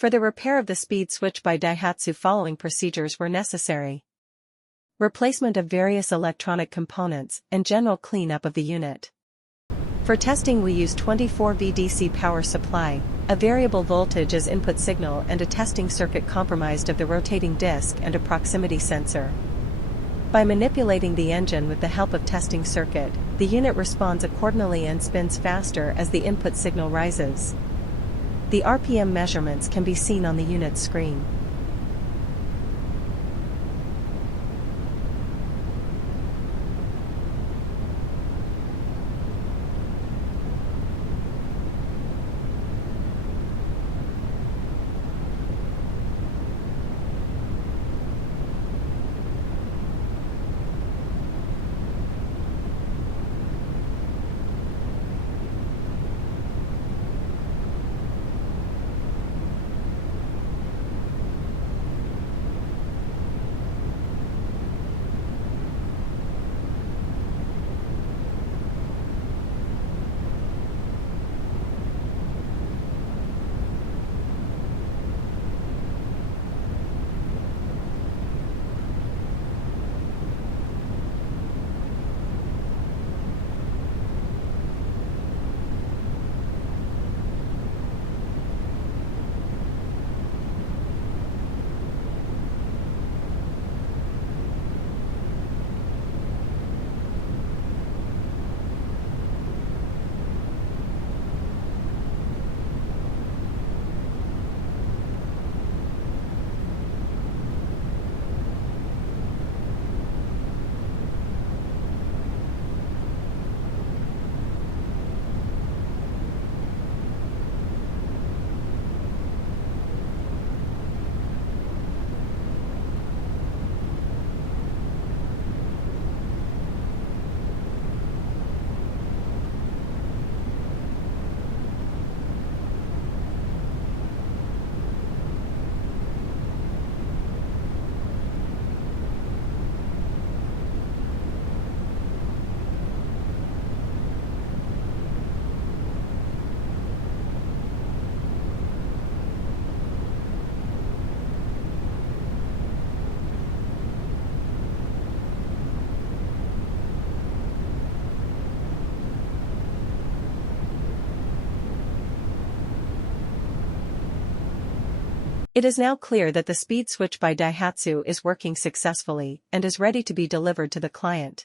For the repair of the speed switch by Daihatsu, following procedures were necessary: replacement of various electronic components and general cleanup of the unit. For testing we used 24V DC power supply, a variable voltage as input signal and a testing circuit comprised of the rotating disc and a proximity sensor. By manipulating the engine with the help of testing circuit, the unit responds accordingly and spins faster as the input signal rises. The RPM measurements can be seen on the unit's screen. It is now clear that the speed switch by Daihatsu is working successfully and is ready to be delivered to the client.